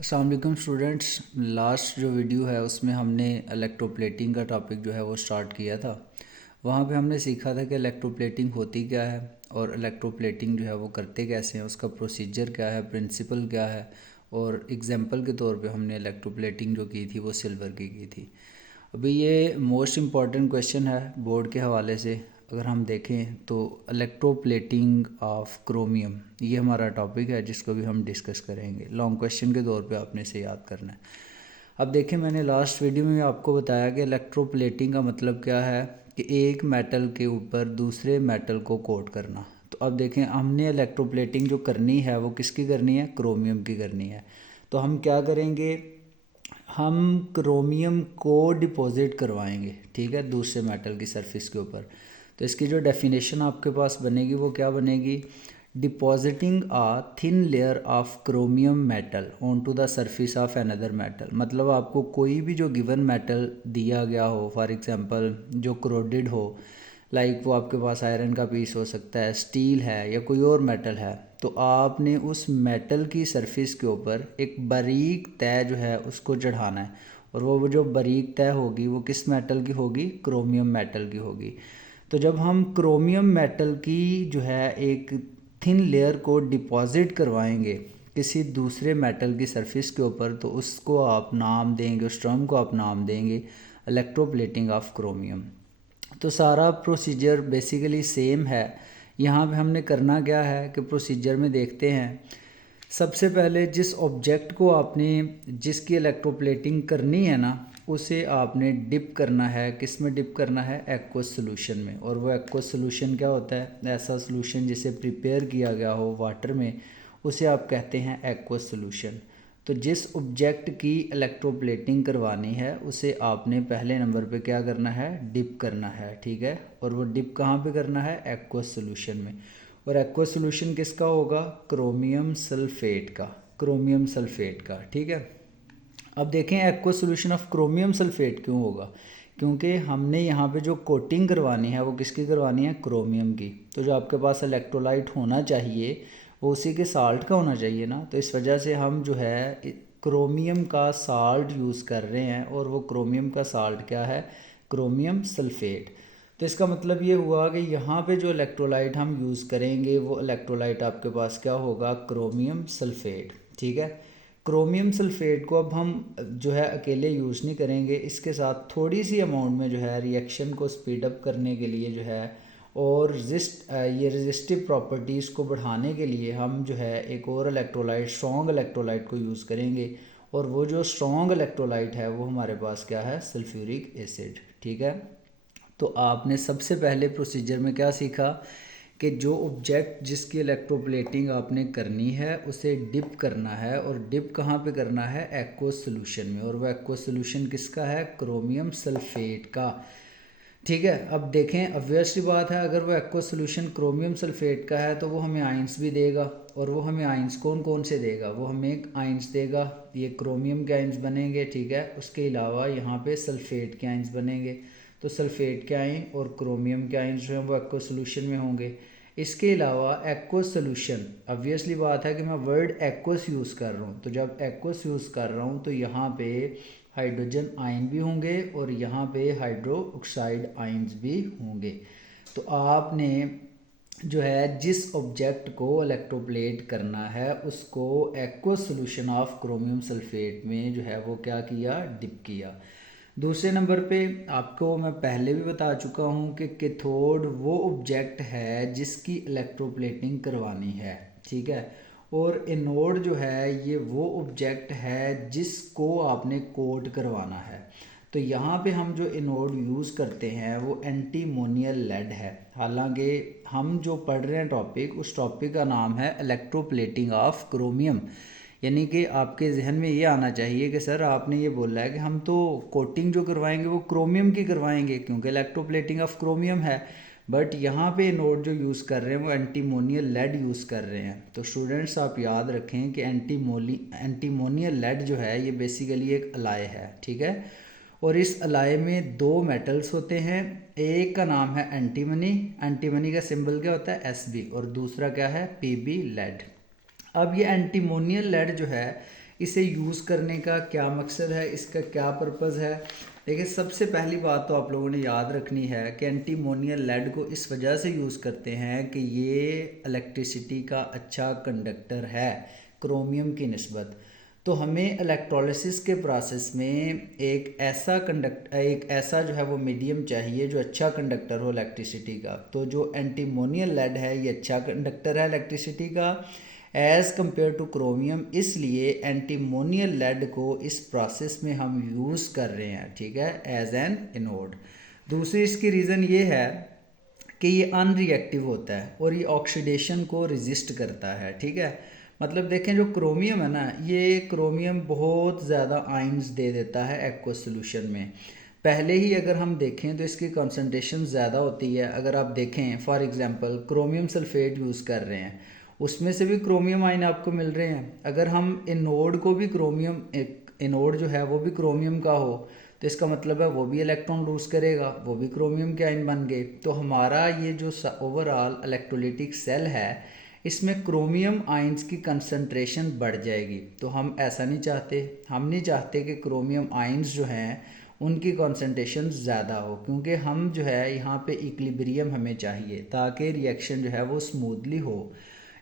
अस्सलाम वालेकुम students. Last जो वीडियो है उसमें हमने इलेक्ट्रोप्लेटिंग का टॉपिक जो है वो स्टार्ट किया था। वहाँ पे हमने सीखा था कि इलेक्ट्रोप्लेटिंग होती क्या है और इलेक्ट्रोप्लेटिंग जो है वो करते कैसे हैं, उसका प्रोसीजर क्या है, प्रिंसिपल क्या है। और एग्जांपल के तौर पे हमने इलेक्ट्रोप्लेटिंग जो की थी वो सिल्वर की थी। अभी ये मोस्ट इम्पॉर्टेंट क्वेश्चन है बोर्ड के हवाले से। अगर हम देखें तो इलेक्ट्रोप्लेटिंग ऑफ क्रोमियम, ये हमारा टॉपिक है जिसको भी हम डिस्कस करेंगे। लॉन्ग क्वेश्चन के तौर पे आपने इसे याद करना है। अब देखें, मैंने लास्ट वीडियो में आपको बताया कि इलेक्ट्रोप्लेटिंग का मतलब क्या है कि एक मेटल के ऊपर दूसरे मेटल को कोट करना। तो अब देखें, हमने इलेक्ट्रोप्लेटिंग जो करनी है वो किसकी करनी है? क्रोमियम की करनी है। तो हम क्या करेंगे, हम क्रोमियम को डिपॉजिट करवाएंगे, ठीक है, दूसरे मेटल की सरफेस के ऊपर। तो इसकी जो डेफिनेशन आपके पास बनेगी वो क्या बनेगी? Depositing a thin layer of chromium metal on to the surface of another metal. मतलब आपको कोई भी जो गिवन मेटल दिया गया हो, फॉर एग्जांपल जो क्रोडेड हो, लाइक वो आपके पास आयरन का पीस हो सकता है, स्टील है या कोई और मेटल है, तो आपने उस मेटल की सरफेस के ऊपर एक बारीक तय जो है उसको चढ़ाना है। और वो जो बारीक तय होगी वो किस मेटल की होगी? क्रोमियम मेटल की होगी। तो जब हम क्रोमियम मेटल की जो है एक थिन लेयर को डिपॉजिट करवाएंगे किसी दूसरे मेटल की सरफेस के ऊपर, तो उसको आप नाम देंगे, उस टर्म को आप नाम देंगे इलेक्ट्रोप्लेटिंग ऑफ क्रोमियम। तो सारा प्रोसीजर बेसिकली सेम है। यहाँ पे हमने करना क्या है कि प्रोसीजर में देखते हैं। सबसे पहले जिस ऑब्जेक्ट को आपने जिसकी इलेक्ट्रोप्लेटिंग करनी है ना, उसे आपने डिप करना है। किस में डिप करना है? एक्वस सोल्यूशन में। और वो एक्वस सोल्यूशन क्या होता है? ऐसा सोल्यूशन जिसे प्रिपेयर किया गया हो वाटर में, उसे आप कहते हैं एक्वस सोल्यूशन। तो जिस ऑब्जेक्ट की इलेक्ट्रोप्लेटिंग करवानी है उसे आपने पहले नंबर पे क्या करना है? डिप करना है, ठीक है। और वो डिप कहाँ पे करना है? एक्वस सोल्यूशन में। और एक्वस सोल्यूशन किसका होगा? क्रोमियम सल्फेट का, क्रोमियम सल्फेट का, ठीक है। अब देखें, aqueous solution of chromium sulphate क्यों होगा? क्योंकि हमने यहाँ पे जो कोटिंग करवानी है वो किसकी करवानी है? क्रोमियम की। तो जो आपके पास इलेक्ट्रोलाइट होना चाहिए वो उसी के साल्ट का होना चाहिए ना। तो इस वजह से हम जो है क्रोमियम का साल्ट यूज़ कर रहे हैं। और वो क्रोमियम का साल्ट क्या है? Chromium sulphate. तो इसका मतलब ये हुआ कि यहाँ पे जो इलेक्ट्रोलाइट हम यूज़ करेंगे वो इलेक्ट्रोलाइट आपके पास क्या होगा? क्रोमियम सल्फेट, ठीक है। क्रोमियम सल्फेट को अब हम जो है अकेले यूज़ नहीं करेंगे, इसके साथ थोड़ी सी अमाउंट में जो है रिएक्शन को स्पीड अप करने के लिए जो है और ये रेजिस्टिव प्रॉपर्टीज़ को बढ़ाने के लिए हम जो है एक और इलेक्ट्रोलाइट, स्ट्रॉन्ग इलेक्ट्रोलाइट को यूज़ करेंगे। और वो जो स्ट्रॉन्ग इलेक्ट्रोलाइट है वो हमारे पास क्या है? सल्फ्यूरिक एसिड, ठीक है। तो आपने सबसे पहले प्रोसीजर में क्या सीखा कि जो ऑब्जेक्ट जिसकी इलेक्ट्रोप्लेटिंग आपने करनी है उसे डिप करना है। और डिप कहाँ पे करना है? एक्वस सोल्यूशन में। और वो एक्वस सोल्यूशन किसका है? क्रोमियम सल्फेट का, ठीक है। अब देखें, ऑब्वियसली बात है, अगर वो एक्वस सोल्यूशन क्रोमियम सल्फेट का है तो वो हमें आइंस भी देगा। और वो हमें आइंस कौन कौन से देगा? वो हमें एक आइंस देगा, ये क्रोमियम के आइंस बनेंगे, ठीक है। उसके अलावा यहाँ पे सल्फेट के आइंस बनेंगे। तो सल्फेट के आइन और क्रोमियम के आइंस जो हैं वो एक्वस सोल्यूशन में होंगे। इसके अलावा एक्वस सोल्यूशन, ऑब्वियसली बात है कि मैं वर्ड एक्वस यूज़ कर रहा हूँ। तो जब एक्वस यूज़ कर रहा हूँ तो यहाँ पे हाइड्रोजन आयन भी होंगे और यहाँ पे हाइड्रो ऑक्साइड आयन्स भी होंगे। तो आपने जो है जिस ऑब्जेक्ट को इलेक्ट्रोप्लेट करना है उसको aqueous solution of chromium sulphate में जो है वो क्या किया? डिप किया। दूसरे नंबर पे आपको मैं पहले भी बता चुका हूँ कि कैथोड वो ऑब्जेक्ट है जिसकी इलेक्ट्रोप्लेटिंग करवानी है, ठीक है। और एनोड जो है ये वो ऑब्जेक्ट है जिसको आपने कोट करवाना है। तो यहाँ पे हम जो एनोड यूज़ करते हैं वो एंटीमोनियल लेड है। हालांकि हम जो पढ़ रहे हैं टॉपिक, उस टॉपिक का नाम है इलेक्ट्रोप्लेटिंग ऑफ क्रोमियम। यानी कि आपके जहन में ये आना चाहिए कि सर आपने ये बोला है कि हम तो कोटिंग जो करवाएंगे वो क्रोमियम की करवाएंगे क्योंकि इलेक्ट्रोप्लेटिंग ऑफ क्रोमियम है। बट यहाँ पे नोड जो यूज़ कर रहे हैं वो एंटीमोनियल लेड यूज़ कर रहे हैं। तो स्टूडेंट्स आप याद रखें कि एंटीमोनियल लेड जो है ये बेसिकली एक अलाय है, ठीक है। और इस अलाय में दो मेटल्स होते हैं, एक का नाम है एंटीमनी, एंटीमनी का सिंबल क्या होता है? Sb। और दूसरा क्या है? Pb lead. अब ये एंटीमोनियल लेड जो है इसे यूज़ करने का क्या मकसद है, इसका क्या पर्पज़ है। देखिए, सबसे पहली बात तो आप लोगों ने याद रखनी है कि एंटीमोनियल लेड को इस वजह से यूज़ करते हैं कि ये इलेक्ट्रिसिटी का अच्छा कंडक्टर है क्रोमियम की निस्बत। तो हमें इलेक्ट्रोलिसिस के प्रोसेस में एक ऐसा जो है वो मीडियम चाहिए जो अच्छा कंडक्टर हो इलेक्ट्रिसिटी का। तो जो एंटीमोनियल लेड है ये अच्छा कंडक्टर है इलेक्ट्रिसिटी का एज़ कम्पेयर टू क्रोमियम, इसलिए एंटीमोनियल लेड को इस प्रोसेस में हम यूज़ कर रहे हैं, ठीक है, एज एन एनोड। दूसरी इसकी रीज़न ये है कि ये अनरिएक्टिव होता है और ये ऑक्सीडेशन को रेजिस्ट करता है, ठीक है। मतलब देखें, जो क्रोमियम है ना, ये क्रोमियम बहुत ज़्यादा आयंस दे देता है एक्वस सॉल्यूशन में। पहले ही अगर हम देखें तो इसकी कंसंट्रेशन ज़्यादा होती है। अगर आप देखें for example chromium sulphate use कर रहे हैं, उसमें से भी क्रोमियम आयन आपको मिल रहे हैं। अगर हम एनोड को भी क्रोमियम, एनोड जो है वो भी क्रोमियम का हो, तो इसका मतलब है वो भी इलेक्ट्रॉन लूज करेगा, वो भी क्रोमियम के आयन बन गए। तो हमारा ये जो ओवरऑल इलेक्ट्रोलिटिक सेल है, इसमें क्रोमियम आयंस की कंसंट्रेशन बढ़ जाएगी। तो हम ऐसा नहीं चाहते, हम नहीं चाहते कि क्रोमियम आयंस जो हैं उनकी कंसंट्रेशन ज़्यादा हो, क्योंकि हम जो है यहाँ पे इक्विलिब्रियम हमें चाहिए ताकि रिएक्शन जो है वो स्मूथली हो।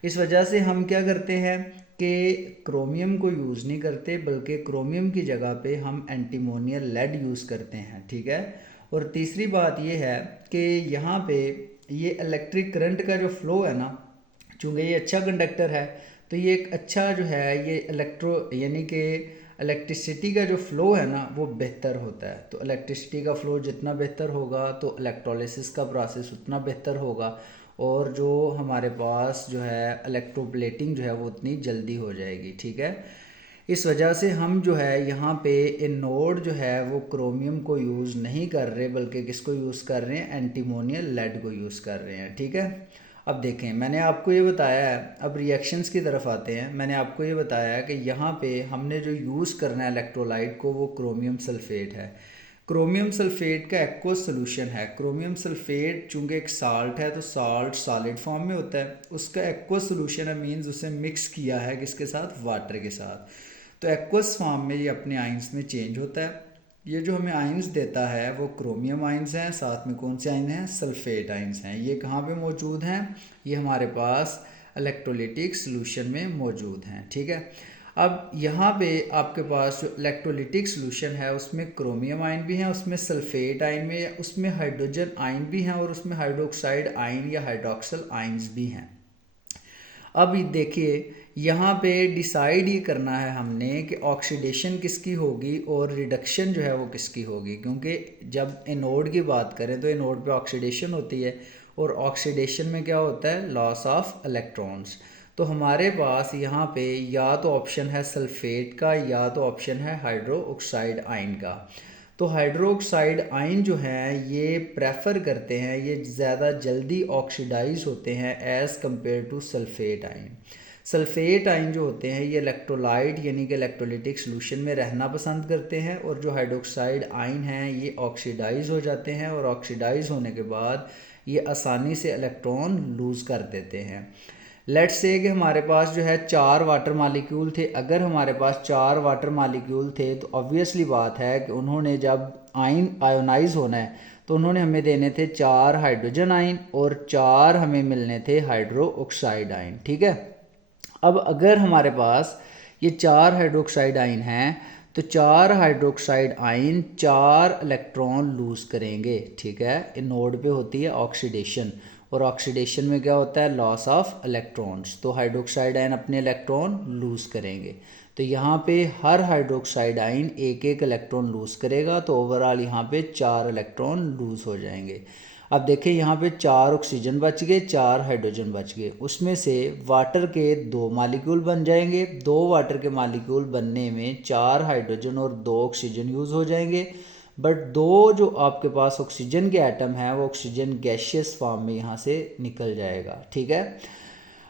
इस वजह से हम क्या करते हैं कि क्रोमियम को यूज़ नहीं करते, बल्कि क्रोमियम की जगह पे हम एंटीमोनियल लेड यूज़ करते हैं, ठीक है। और तीसरी बात ये है कि यहाँ पे ये इलेक्ट्रिक करंट का जो फ्लो है ना, चूँकि ये अच्छा कंडक्टर है, तो ये एक अच्छा जो है ये यानी कि इलेक्ट्रिसिटी का जो फ़्लो है ना वो बेहतर होता है। तो इलेक्ट्रिसिटी का फ़्लो जितना बेहतर होगा तो इलेक्ट्रोलिसिस का प्रोसेस उतना बेहतर होगा, और जो हमारे पास जो है इलेक्ट्रोप्लेटिंग जो है वो उतनी जल्दी हो जाएगी, ठीक है। इस वजह से हम जो है यहाँ पे एनोड जो है वो क्रोमियम को यूज़ नहीं कर रहे, बल्कि किसको यूज़ कर रहे हैं, एंटीमोनियल लेड को यूज़ कर रहे हैं, ठीक है। अब देखें, मैंने आपको ये बताया है, अब रिएक्शंस की तरफ आते हैं। मैंने आपको ये बताया है कि यहाँ पे हमने जो यूज़ करना है इलेक्ट्रोलाइट को वो क्रोमियम सल्फेट है। क्रोमियम सल्फेट का एक्वस सोल्यूशन है। क्रोमियम सल्फेट चूँकि एक साल्ट है तो साल्ट सॉलिड फॉर्म में होता है, उसका एक्वस सोल्यूशन है, मीन्स उसे मिक्स किया है किसके साथ, वाटर के साथ। तो एक्वस फॉर्म में ये अपने आइंस में चेंज होता है। ये जो हमें आइंस देता है वो क्रोमियम आइंस हैं, साथ में कौन से आइन हैं, सल्फेट आइंस हैं। ये कहाँ पे मौजूद हैं, ये हमारे पास इलेक्ट्रोलिटिक सोल्यूशन में मौजूद हैं, ठीक है। अब यहाँ पे आपके पास जो इलेक्ट्रोलिटिक सोल्यूशन है उसमें क्रोमियम आयन भी हैं, उसमें सल्फेट आयन भी है, उसमें हाइड्रोजन आयन भी हैं, और उसमें हाइड्रोक्साइड आयन या हाइड्रोक्सल आयन्स भी हैं। अब देखिए, यहाँ पे डिसाइड ये करना है हमने कि ऑक्सीडेशन किसकी होगी और रिडक्शन जो है वो किसकी होगी, क्योंकि जब एनोड की बात करें तो एनोड पे ऑक्सीडेशन होती है, और ऑक्सीडेशन में क्या होता है, लॉस ऑफ इलेक्ट्रॉन्स। तो हमारे पास यहाँ पे या तो ऑप्शन है सल्फेट का या तो ऑप्शन है हाइड्रो ऑक्साइड आयन का। तो हाइड्रोक्साइड आयन जो हैं ये प्रेफर करते हैं, ये ज़्यादा जल्दी ऑक्सीडाइज होते हैं as compare to sulphate ion. Sulphate ion जो होते हैं ये इलेक्ट्रोलाइट यानी कि इलेक्ट्रोलिटिक सोल्यूशन में रहना पसंद करते हैं, और जो हाइड्रोक्साइड आयन हैं ये ऑक्सीडाइज हो जाते हैं, और ऑक्सीडाइज होने के बाद ये आसानी से इलेक्ट्रॉन लूज़ कर देते हैं। लेट्स से कि हमारे पास जो है 4 वाटर मालिक्यूल थे। अगर हमारे पास 4 वाटर मालिक्यूल थे तो ऑब्वियसली बात है कि उन्होंने जब आयोनाइज होना है तो उन्होंने हमें देने थे 4 हाइड्रोजन आयन और 4 हमें मिलने थे हाइड्रो ऑक्साइड आयन, ठीक है। अब अगर हमारे पास ये 4 हाइड्रोक्साइड आयन हैं तो 4 हाइड्रोक्साइड आयन 4 इलेक्ट्रॉन लूज़ करेंगे, ठीक है। एनोड पे होती है ऑक्सीडेशन, और ऑक्सीडेशन में क्या होता है, लॉस ऑफ इलेक्ट्रॉन्स। तो हाइड्रोक्साइड आयन अपने इलेक्ट्रॉन लूज़ करेंगे। तो यहाँ पे हर हाइड्रोक्साइड आयन एक एक इलेक्ट्रॉन लूज़ करेगा, तो ओवरऑल यहाँ पे 4 इलेक्ट्रॉन लूज़ हो जाएंगे। अब देखिए, यहाँ पे 4 ऑक्सीजन बच गए, 4 हाइड्रोजन बच गए, उसमें से वाटर के 2 मालिक्यूल बन जाएंगे। 2 वाटर के मालिक्यूल बनने में 4 हाइड्रोजन और 2 ऑक्सीजन यूज़ हो जाएंगे, बट 2 जो आपके पास ऑक्सीजन के एटम हैं वो ऑक्सीजन गैशियस फॉर्म में यहाँ से निकल जाएगा, ठीक है।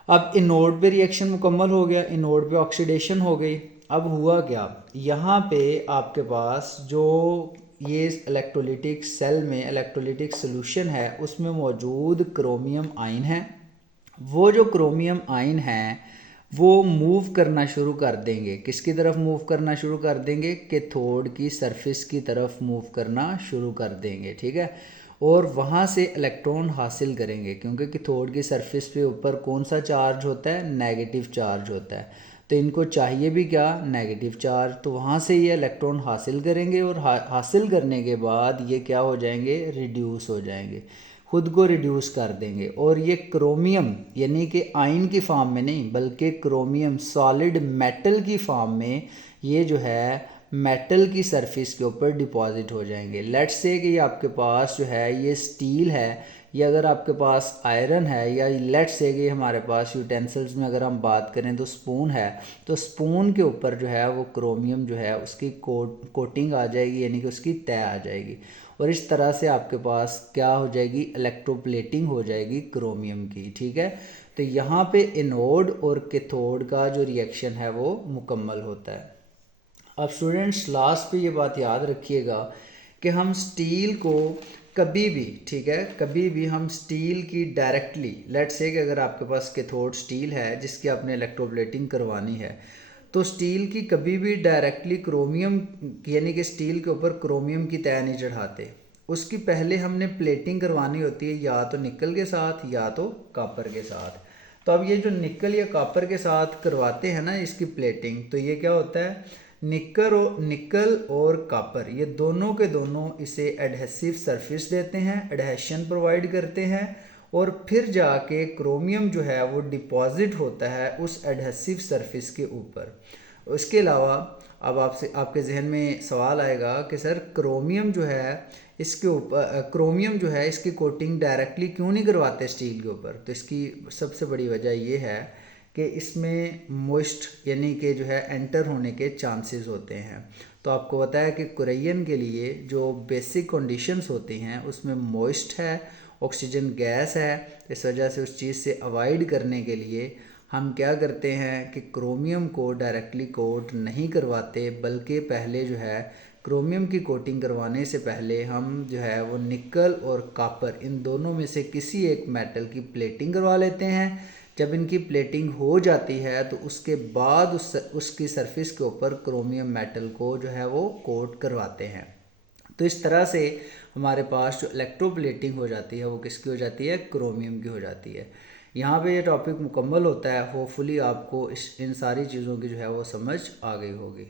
अब एनोड पे रिएक्शन मुकम्मल हो गया, एनोड पे ऑक्सीडेशन हो गई। अब हुआ क्या, यहाँ पे आपके पास जो ये इलेक्ट्रोलिटिक सेल में इलेक्ट्रोलिटिक सोल्यूशन है उसमें मौजूद क्रोमियम आयन है। वो जो क्रोमियम आयन है वो मूव करना शुरू कर देंगे। किसकी तरफ मूव करना शुरू कर देंगे? कैथोड की सरफेस की तरफ मूव करना शुरू कर देंगे, ठीक है। और वहाँ से इलेक्ट्रॉन हासिल करेंगे, क्योंकि कैथोड की सरफेस पे ऊपर कौन सा चार्ज होता है? नेगेटिव चार्ज होता है। तो इनको चाहिए भी क्या? Negative charge. तो वहाँ से ये इलेक्ट्रॉन हासिल करेंगे और हासिल करने के बाद ये क्या हो जाएंगे? रिड्यूस हो जाएंगे, खुद को रिड्यूस कर देंगे। और ये क्रोमियम यानी कि आयन की फॉर्म में नहीं, बल्कि क्रोमियम सॉलिड मेटल की फॉर्म में ये जो है मेटल की सरफेस के ऊपर डिपॉजिट हो जाएंगे। लेट्स से कि ये आपके पास जो है ये स्टील है, या अगर आपके पास आयरन है, या लेट्स से कि हमारे पास यूटेंसिल्स में अगर हम बात करें तो स्पून है, तो स्पून के ऊपर जो है वो क्रोमियम जो है उसकी कोटिंग आ जाएगी, यानी कि उसकी तय आ जाएगी। और इस तरह से आपके पास क्या हो जाएगी? इलेक्ट्रोप्लेटिंग हो जाएगी क्रोमियम की, ठीक है। तो यहाँ पे एनोड और कैथोड का जो रिएक्शन है वो मुकम्मल होता है। अब स्टूडेंट्स लास्ट पे ये बात याद रखिएगा कि हम स्टील को कभी भी, ठीक है, कभी भी हम स्टील की डायरेक्टली, लेट्स से कि अगर आपके पास कैथोड स्टील है जिसकी आपने इलेक्ट्रोप्लेटिंग करवानी है, तो स्टील की कभी भी डायरेक्टली क्रोमियम यानी कि स्टील के ऊपर क्रोमियम की तय नहीं चढ़ाते। उसकी पहले हमने प्लेटिंग करवानी होती है, या तो निकल के साथ या तो कॉपर के साथ। तो अब ये जो निकल या कॉपर के साथ करवाते हैं ना इसकी प्लेटिंग, तो ये क्या होता है? निकल और कॉपर ये दोनों के दोनों इसे एडहेसिव सरफेस देते हैं, एडहेशन प्रोवाइड करते हैं, और फिर जाके क्रोमियम जो है वो डिपॉजिट होता है उस एडहेसिव सरफेस के ऊपर। उसके अलावा अब आपसे आपके जहन में सवाल आएगा कि सर क्रोमियम जो है इसके ऊपर, क्रोमियम जो है इसकी कोटिंग डायरेक्टली क्यों नहीं करवाते स्टील के ऊपर? तो इसकी सबसे बड़ी वजह ये है कि इसमें मॉइस्ट यानी कि जो है एंटर होने के चांसेस होते हैं। तो आपको पता है कि कुरैयन के लिए जो बेसिक कंडीशंस होती हैं उसमें मॉइस्ट है, ऑक्सीजन गैस है। इस वजह से उस चीज़ से अवॉइड करने के लिए हम क्या करते हैं कि क्रोमियम को डायरेक्टली कोट नहीं करवाते, बल्कि पहले जो है क्रोमियम की कोटिंग करवाने से पहले हम जो है वो निकल और कॉपर इन दोनों में से किसी एक मेटल की प्लेटिंग करवा लेते हैं। जब इनकी प्लेटिंग हो जाती है तो उसके बाद उसकी सरफेस के ऊपर क्रोमियम मेटल को जो है वो कोट करवाते हैं। तो इस तरह से हमारे पास जो इलेक्ट्रोप्लेटिंग हो जाती है वो किसकी हो जाती है? क्रोमियम की हो जाती है। यहाँ पे ये टॉपिक मुकम्मल होता है। होपफुली आपको इन सारी चीज़ों की जो है वो समझ आ गई होगी।